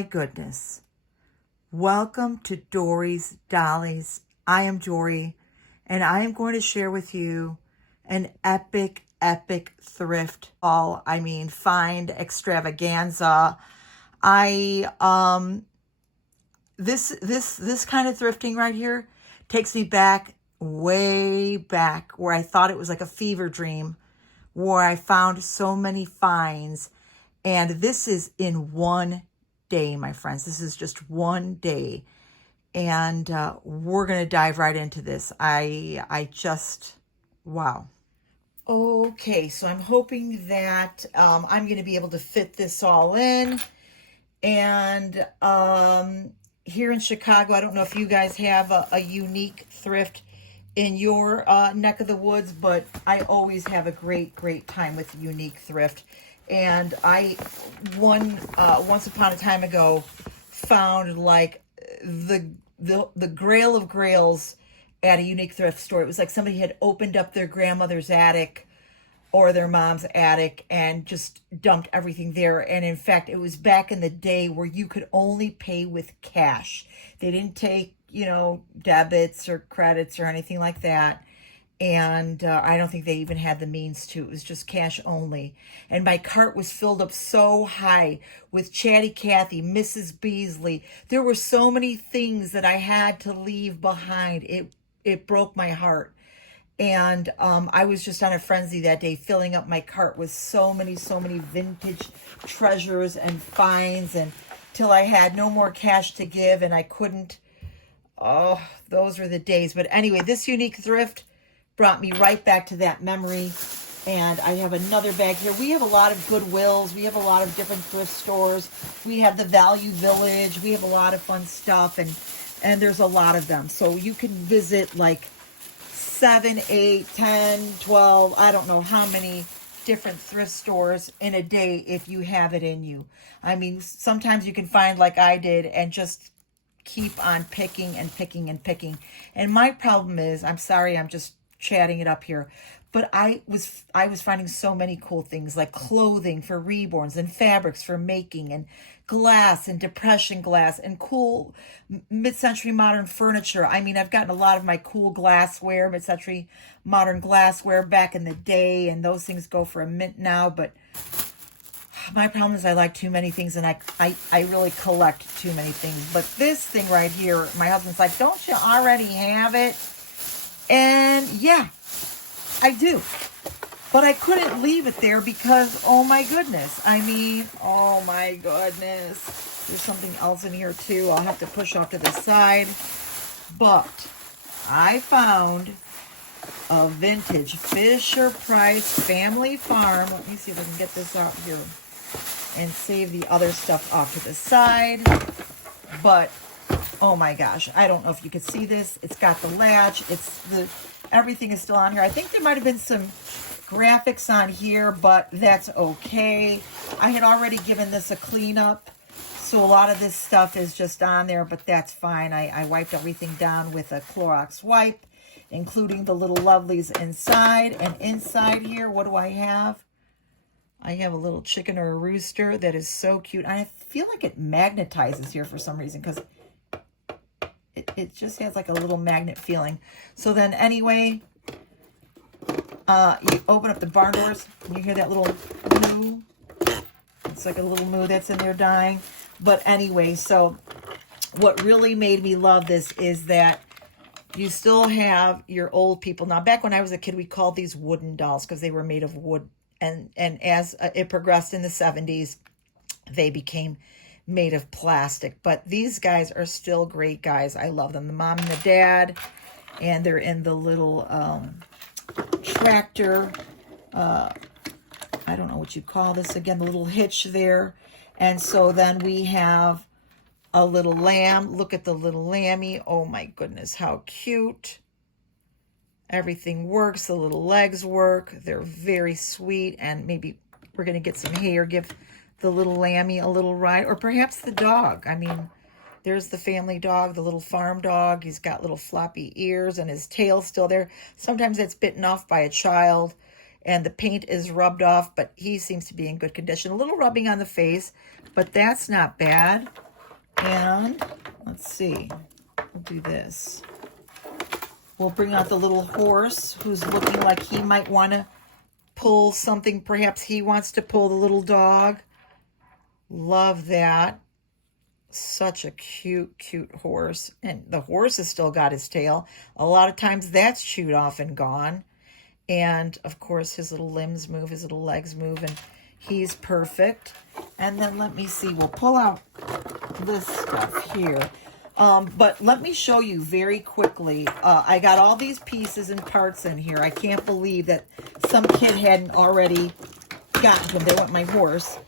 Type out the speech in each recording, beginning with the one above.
my goodness. Welcome to Dory's Dollies. I am Dory, and I am going to share with you an epic thrift haul. I mean, find extravaganza. This kind of thrifting right here takes me back, way back, where I thought it was like a fever dream, where I found so many finds. And this is in one day, my friends. This is just one day. And we're going to dive right into this. I just, wow. Okay, so I'm hoping that I'm going to be able to fit this all in. And here in Chicago, I don't know if you guys have a unique thrift in your neck of the woods, but I always have a great time with unique thrift. And I once upon a time ago found like the grail of grails at a unique thrift store. It was like somebody had opened up their grandmother's attic or their mom's attic and just dumped everything there. And in fact, it was back in the day where you could only pay with cash. They didn't take, debits or credits or anything like that. And I don't think they even had the means to. It was just cash only. And my cart was filled up so high with Chatty Cathy, Mrs. Beasley. There were so many things that I had to leave behind. It broke my heart. And I was just on a frenzy that day, filling up my cart with so many vintage treasures and finds, and till I had no more cash to give and I couldn't. Oh, those were the days. But anyway, this unique thrift brought me right back to that memory. And I have another bag here. We have a lot of Goodwills. We have a lot of different thrift stores. We have the Value Village. We have a lot of fun stuff, and there's a lot of them. So you can visit like 7, 8, 10, 12, I don't know how many different thrift stores in a day if you have it in you. I mean, sometimes you can find like I did and just keep on picking and picking and picking. And my problem is, I'm sorry, I'm just chatting it up here, but I was finding so many cool things like clothing for reborns and fabrics for making and glass and depression glass and cool mid-century modern furniture. I mean, I've gotten a lot of my cool glassware, mid-century modern glassware back in the day, and those things go for a mint now. But my problem is I like too many things, and I really collect too many things. But this thing right here, my husband's like, don't you already have it? And yeah, I do. But I couldn't leave it there because, oh my goodness. I mean, oh my goodness. There's something else in here too. I'll have to push off to the side. But I found a vintage Fisher-Price family farm. Let me see if I can get this out here and save the other stuff off to the side. But oh my gosh, I don't know if you could see this. It's got the latch. Everything is still on here. I think there might have been some graphics on here, but that's okay. I had already given this a cleanup, so a lot of this stuff is just on there, but that's fine. I wiped everything down with a Clorox wipe, including the little lovelies inside. And inside here, what do I have? I have a little chicken or a rooster that is so cute. I feel like it magnetizes here for some reason because it just has like a little magnet feeling. So then anyway, you open up the barn doors and you hear that little moo. It's like a little moo that's in there dying. But anyway, so what really made me love this is that you still have your old people. Now, back when I was a kid, we called these wooden dolls because they were made of wood. And as it progressed in the 70s, they became made of plastic. But these guys are still great guys. I love them. The mom and the dad. And they're in the little tractor. I don't know what you call this. Again, the little hitch there. And so then we have a little lamb. Look at the little lammy. Oh my goodness, how cute. Everything works. The little legs work. They're very sweet. And maybe we're going to get some hay or give the little lammy a little ride. Or perhaps the dog. I mean, there's the family dog, the little farm dog. He's got little floppy ears and his tail's still there. Sometimes it's bitten off by a child and the paint is rubbed off, but he seems to be in good condition. A little rubbing on the face, but that's not bad. And let's see, we'll do this. We'll bring out the little horse who's looking like he might want to pull something. Perhaps he wants to pull the little dog. Love that. Such a cute, cute horse. And the horse has still got his tail. A lot of times that's chewed off and gone. And of course his little limbs move, his little legs move, and he's perfect. And then let me see, we'll pull out this stuff here. But let me show you very quickly. I got all these pieces and parts in here. I can't believe that some kid hadn't already gotten them. They want my horse.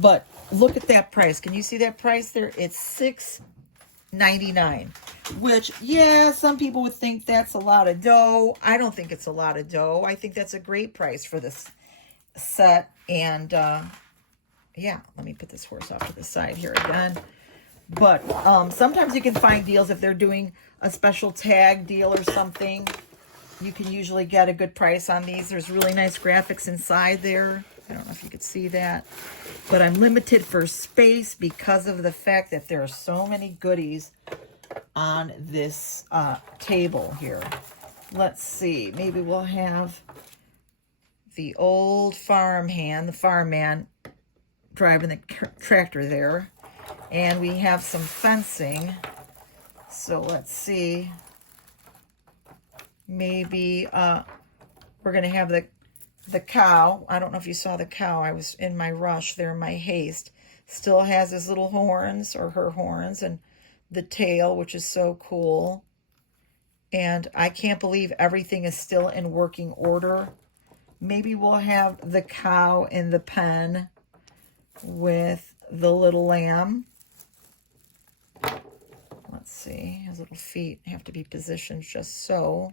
But look at that price. Can you see that price there? It's $6.99. Which, yeah, some people would think that's a lot of dough. I don't think it's a lot of dough. I think that's a great price for this set. And, yeah, let me put this horse off to the side here again. But sometimes you can find deals if they're doing a special tag deal or something. You can usually get a good price on these. There's really nice graphics inside there. I don't know if you could see that. But I'm limited for space because of the fact that there are so many goodies on this table here. Let's see. Maybe we'll have the old farmhand, the farmman, driving the tractor there. And we have some fencing. So let's see. Maybe we're going to have the cow. I don't know if you saw the cow. I was in my rush there, in my haste. Still has his little horns, or her horns, and the tail, which is so cool. And I can't believe everything is still in working order. Maybe we'll have the cow in the pen with the little lamb. Let's see, his little feet have to be positioned just so.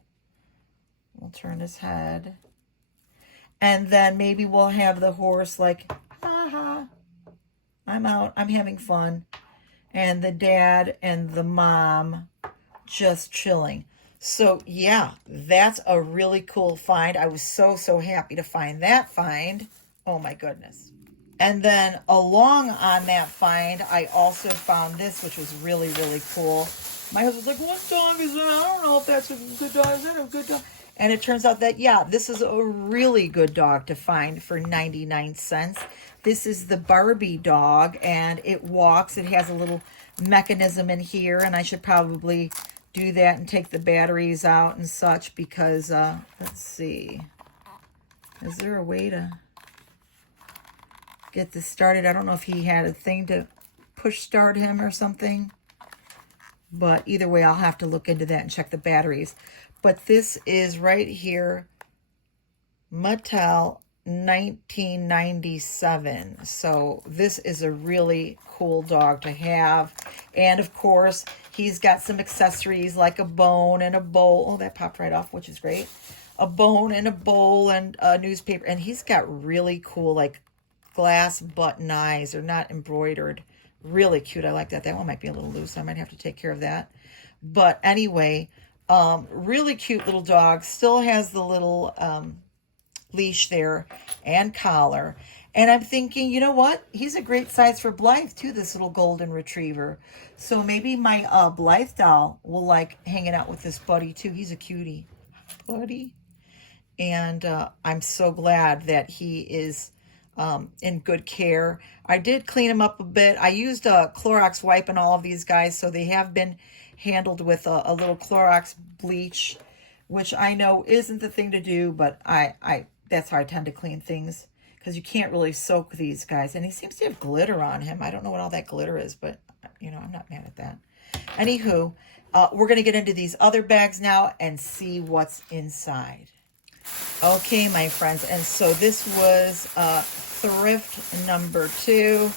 We'll turn his head. And then maybe we'll have the horse like, ha ha, I'm out, I'm having fun. And the dad and the mom just chilling. So yeah, that's a really cool find. I was so, so happy to find that find. Oh my goodness. And then along on that find, I also found this, which was really, really cool. My husband's like, what dog is that? I don't know if that's a good dog. Is that a good dog? And it turns out that, yeah, this is a really good dog to find for 99 cents. This is the Barbie dog, and it walks. It has a little mechanism in here, and I should probably do that and take the batteries out and such because, let's see. Is there a way to get this started? I don't know if he had a thing to push start him or something. But either way, I'll have to look into that and check the batteries. But this is right here, Mattel 1997. So this is a really cool dog to have. And of course, he's got some accessories like a bone and a bowl. Oh, that popped right off, which is great. A bone and a bowl and a newspaper. And he's got really cool, like, glass button eyes. They're not embroidered. Really cute. I like that. That one might be a little loose. I might have to take care of that. But anyway, really cute little dog. Still has the little leash there and collar. And I'm thinking, you know what? He's a great size for Blythe too, this little golden retriever. So maybe my Blythe doll will like hanging out with this buddy too. He's a cutie. Buddy. And I'm so glad that he is in good care. I did clean them up a bit. I used a Clorox wipe on all of these guys, so they have been handled with a little Clorox bleach, which I know isn't the thing to do, but I that's how I tend to clean things, because you can't really soak these guys. And he seems to have glitter on him. I don't know what all that glitter is, but, you know, I'm not mad at that. Anywho, we're going to get into these other bags now and see what's inside. Okay, my friends, and so this was Thrift number 2.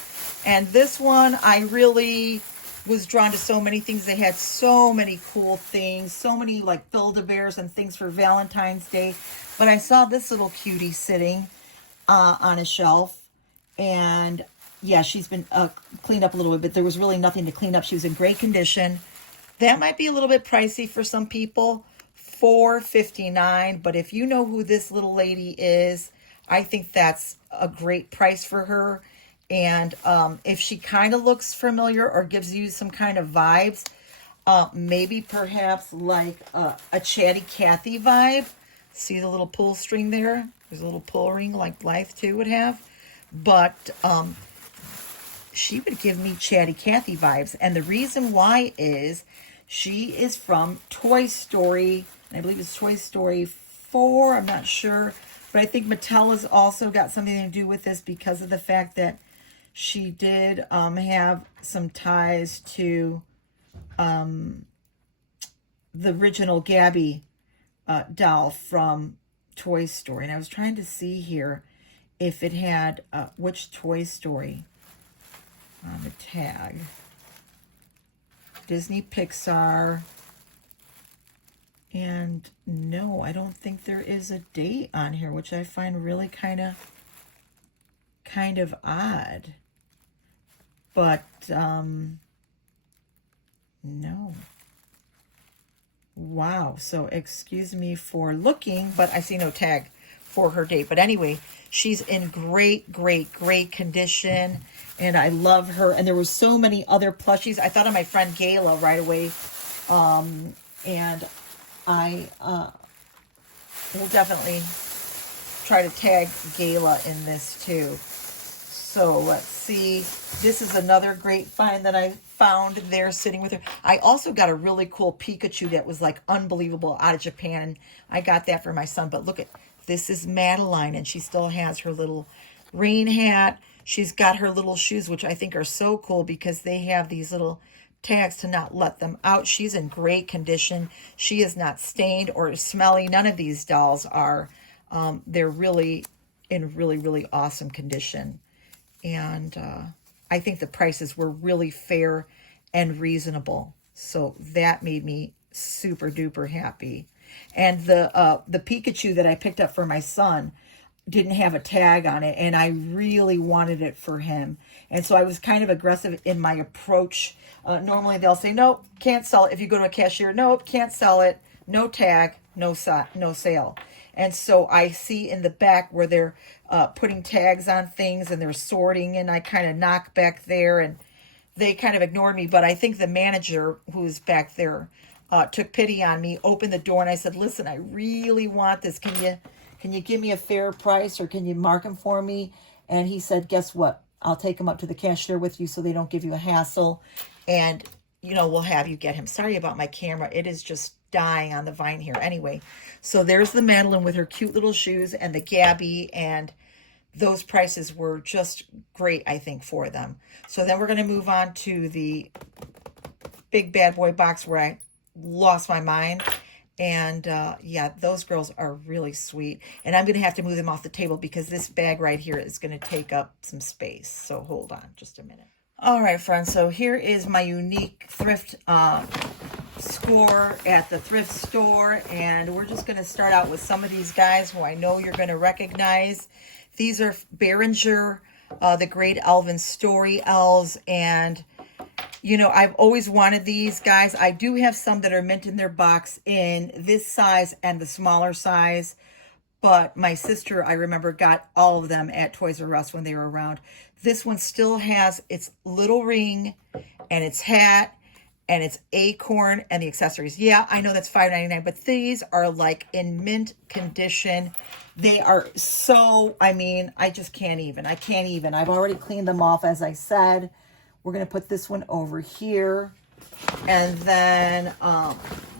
And this one, I really was drawn to so many things. They had so many cool things, so many like Build-A-Bears and things for Valentine's Day. But I saw this little cutie sitting on a shelf. And yeah, she's been cleaned up a little bit, but there was really nothing to clean up. She was in great condition. That might be a little bit pricey for some people, $4.59. But if you know who this little lady is, I think that's a great price for her. And if she kind of looks familiar or gives you some kind of vibes, maybe perhaps like a Chatty Cathy vibe. See the little pull string there? There's a little pull ring like Blythe 2 would have. But she would give me Chatty Cathy vibes. And the reason why is she is from Toy Story. I believe it's Toy Story 4. I'm not sure. But I think Mattel has also got something to do with this because of the fact that she did have some ties to the original Gabby doll from Toy Story. And I was trying to see here if it had which Toy Story on the tag. Disney, Pixar. And no, I don't think there is a date on here, which I find really kind of odd. But no. Wow. So excuse me for looking, but I see no tag for her date. But anyway, she's in great condition, and I love her. And there were so many other plushies. I thought of my friend Gaela right away, and I will definitely try to tag Gaela in this too. So let's see. This is another great find that I found there sitting with her. I also got a really cool Pikachu that was like unbelievable out of Japan. I got that for my son. But look at this is Madeline, and she still has her little rain hat. She's got her little shoes, which I think are so cool because they have these little tags to not let them out. She's in great condition. She is not stained or smelly. None of these dolls are. They're really in really awesome condition. And I think the prices were really fair and reasonable. So that made me super duper happy. And the Pikachu that I picked up for my son didn't have a tag on it, and I really wanted it for him. And so I was kind of aggressive in my approach. Normally they'll say, nope, can't sell it. If you go to a cashier, nope, can't sell it. No tag, no sale. And so I see in the back where they're putting tags on things and they're sorting, and I kind of knock back there, and they kind of ignored me. But I think the manager who's back there took pity on me, opened the door, and I said, listen, I really want this. Can you give me a fair price, or can you mark them for me? And he said, guess what? I'll take them up to the cashier with you so they don't give you a hassle. And, we'll have you get him. Sorry about my camera. It is just dying on the vine here. Anyway, so there's the Madeline with her cute little shoes and the Gabby, and those prices were just great, I think, for them. So then we're going to move on to the big bad boy box where I lost my mind. And yeah, those girls are really sweet. And I'm going to have to move them off the table because this bag right here is going to take up some space. So hold on just a minute. All right, friends. So here is my unique thrift score at the thrift store. And we're just going to start out with some of these guys who I know you're going to recognize. These are Behringer, the Great Elven Story Elves. And I've always wanted these guys. I do have some that are mint in their box in this size and the smaller size. But my sister, I remember, got all of them at Toys R Us when they were around. This one still has its little ring and its hat and its acorn and the accessories. Yeah, I know that's $5.99, but these are like in mint condition. They are so, I just can't even. I can't even. I've already cleaned them off, as I said. We're going to put this one over here. And then,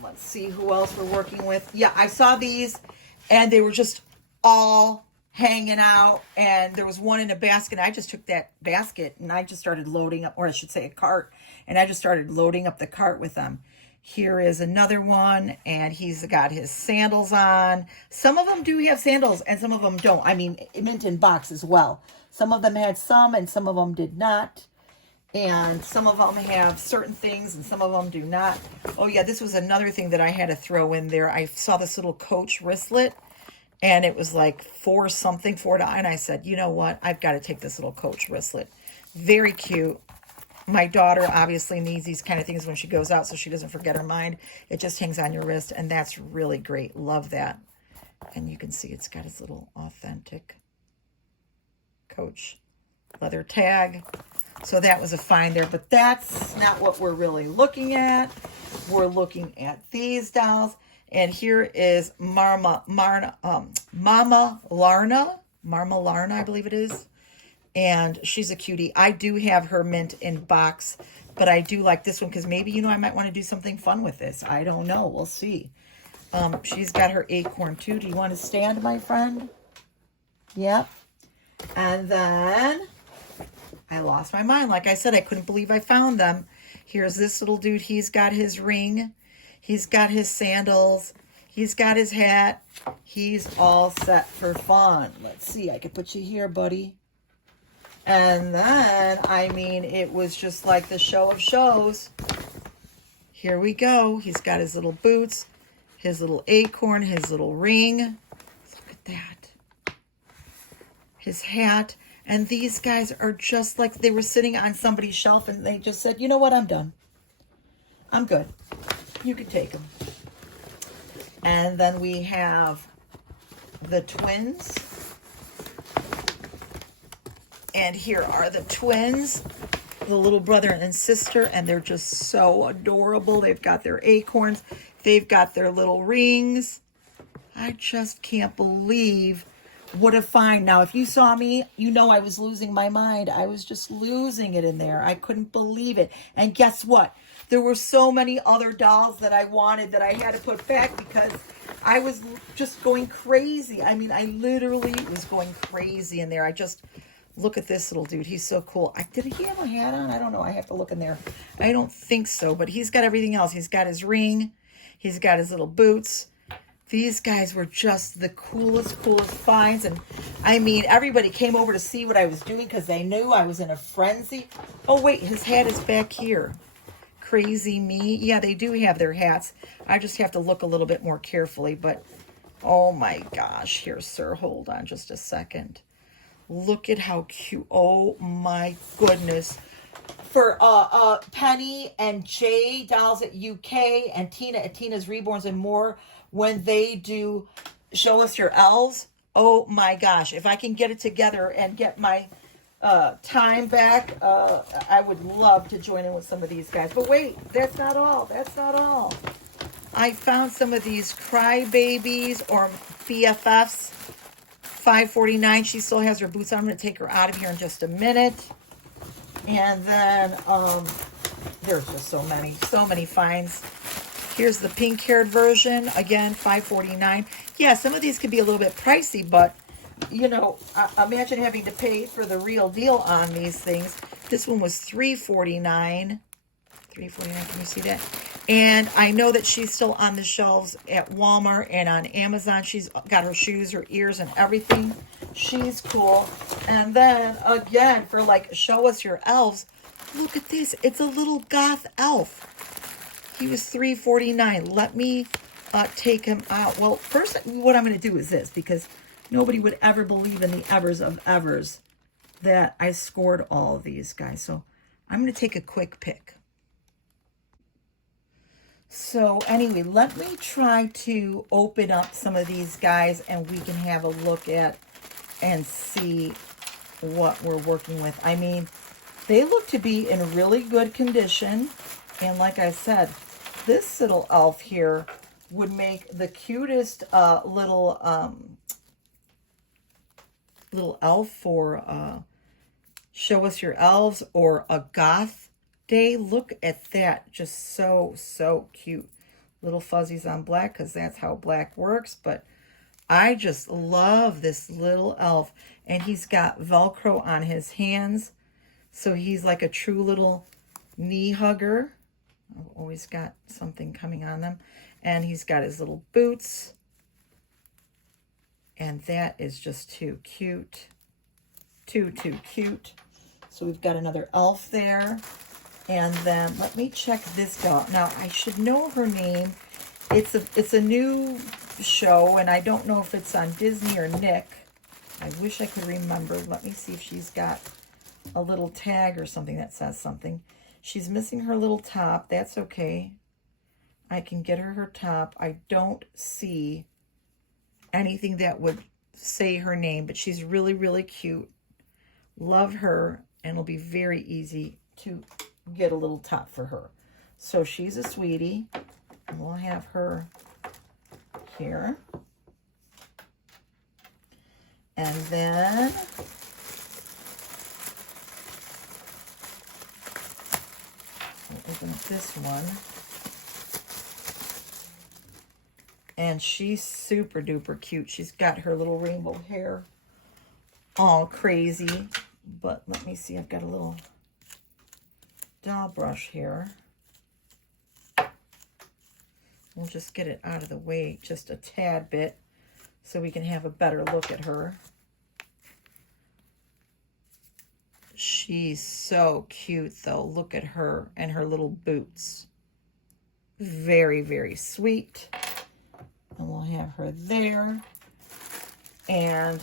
let's see who else we're working with. Yeah, I saw these, and they were just all hanging out. And there was one in a basket. I just took that basket, and I just started loading up, or I should say a cart. And I just started loading up the cart with them. Here is another one, and he's got his sandals on. Some of them do have sandals, and some of them don't. Mint in box as well. Some of them had some, and some of them did not. And some of them have certain things, and some of them do not. Oh, yeah, this was another thing that I had to throw in there. I saw this little Coach wristlet, and it was like $4, and I said, you know what? I've got to take this little Coach wristlet. Very cute. My daughter obviously needs these kind of things when she goes out so she doesn't forget her mind. It just hangs on your wrist, and that's really great. Love that. And you can see it's got its little authentic Coach leather tag. So that was a find there, but that's not what we're really looking at. We're looking at these dolls. And here is Mama Larna, I believe it is. And she's a cutie. I do have her mint in box, but I do like this one because maybe, you know, I might want to do something fun with this. I don't know. We'll see. She's got her acorn too. Do you want to stand, my friend? Yep. And then I lost my mind. Like I said, I couldn't believe I found them. Here's this little dude. He's got his ring. He's got his sandals. He's got his hat. He's all set for fun. Let's see. I could put you here, buddy. And then, I mean, it was just like the show of shows. Here we go. He's got his little boots, his little acorn, his little ring. Look at that. His hat. And these guys are just like they were sitting on somebody's shelf and they just said, you know what, I'm done. I'm good. You can take them. And then we have the twins. And here are the twins, the little brother and sister, and they're just so adorable. They've got their acorns. They've got their little rings. I just can't believe what a find. Now, if you saw me, you know I was losing my mind. I was just losing it in there. I couldn't believe it. And guess what? There were so many other dolls that I wanted that I had to put back because I was just going crazy. I mean, I literally was going crazy in there. Look at this little dude. He's so cool. Did he have a hat on? I don't know. I have to look in there. I don't think so, but he's got everything else. He's got his ring. He's got his little boots. These guys were just the coolest finds. And I mean, everybody came over to see what I was doing because they knew I was in a frenzy. Oh, wait, his hat is back here. Crazy me. Yeah, they do have their hats. I just have to look a little bit more carefully, but oh my gosh. Here, sir, hold on just a second. Look at how cute. Oh my goodness. For Penny and Jay Dolls at UK and Tina at Tina's Reborns and more, when they do Show Us Your Elves, oh my gosh. If I can get it together and get my time back, I would love to join in with some of these guys. But wait, that's not all. That's not all. I found some of these crybabies or BFFs. $5.49. She still has her boots on. I'm going to take her out of here in just a minute. And then there's just so many finds. Here's the pink-haired version. Again, $5.49. Yeah, some of these could be a little bit pricey, but, you know, imagine having to pay for the real deal on these things. This one was $3.49. $3.49, can you see that? And I know that she's still on the shelves at Walmart and on Amazon. She's got her shoes, her ears, and everything. She's cool. And then, again, for like, Show Us Your Elves, look at this. It's a little goth elf. He was $3.49. Let me take him out. Well, first, what I'm going to do is this, because nobody would ever believe in the evers of evers that I scored all of these guys. So I'm going to take a quick pick. So anyway, let me try to open up some of these guys and we can have a look at and see what we're working with. I mean, they look to be in really good condition. And like I said, this little elf here would make the cutest little elf for Show Us Your Elves or a goth day. Look at that. Just so cute. Little fuzzies on black because that's how black works. But I just love this little elf. And he's got Velcro on his hands. So he's like a true little knee hugger. I've always got something coming on them. And he's got his little boots. And that is just too cute. Too cute. So we've got another elf there. And then let me check this girl. Now, I should know her name. It's a new show, and I don't know if it's on Disney or Nick. I wish I could remember. Let me see if she's got a little tag or something that says something. She's missing her little top. That's okay. I can get her top. I don't see anything that would say her name, but she's really cute Love her, and it'll be very easy to get a little top for her. So she's a sweetie, and we'll have her here. And then we'll open up this one. And she's super duper cute. She's got her little rainbow hair all crazy. But let me see, I've got a little doll brush here. We'll just get it out of the way just a tad bit so we can have a better look at her. She's so cute though. Look at her and her little boots. Very, very sweet. And we'll have her there. And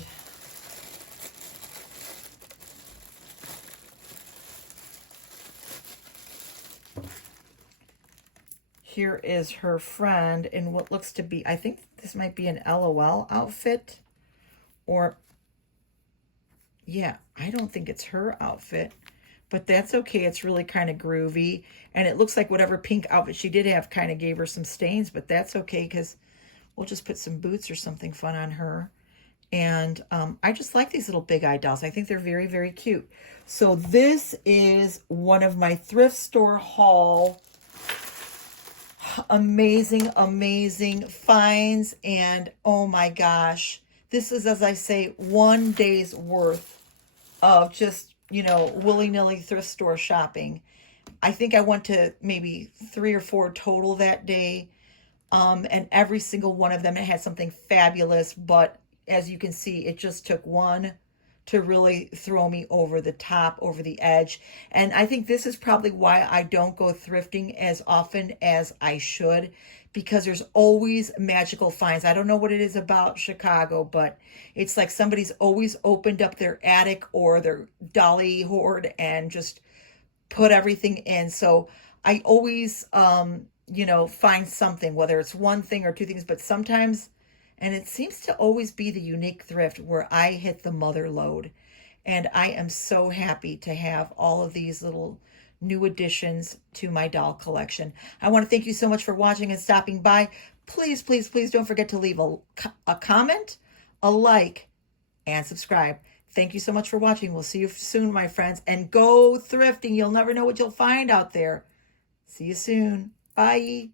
here is her friend in what looks to be, I think this might be an LOL outfit. Or, yeah, I don't think it's her outfit. But that's okay. It's really kind of groovy. And it looks like whatever pink outfit she did have kind of gave her some stains. But that's okay because we'll just put some boots or something fun on her. And I just like these little big eye dolls. I think they're very, very cute. So this is one of my thrift store haul. Amazing, amazing finds. And oh my gosh, this is, as I say, one day's worth of just, you know, willy-nilly thrift store shopping. I think I went to maybe 3 or 4 total that day. And every single one of them, it had something fabulous. But as you can see, it just took one to really throw me over the top, over the edge. And I think this is probably why I don't go thrifting as often as I should, because there's always magical finds. I don't know what it is about Chicago, but it's like somebody's always opened up their attic or their dolly hoard and just put everything in. So I always, you know, find something, whether it's one thing or 2 things, but sometimes, and it seems to always be the unique thrift where I hit the mother load. And I am so happy to have all of these little new additions to my doll collection. I want to thank you so much for watching and stopping by. Please, please, please don't forget to leave a comment, a like, and subscribe. Thank you so much for watching. We'll see you soon, my friends. And go thrifting. You'll never know what you'll find out there. See you soon. Bye.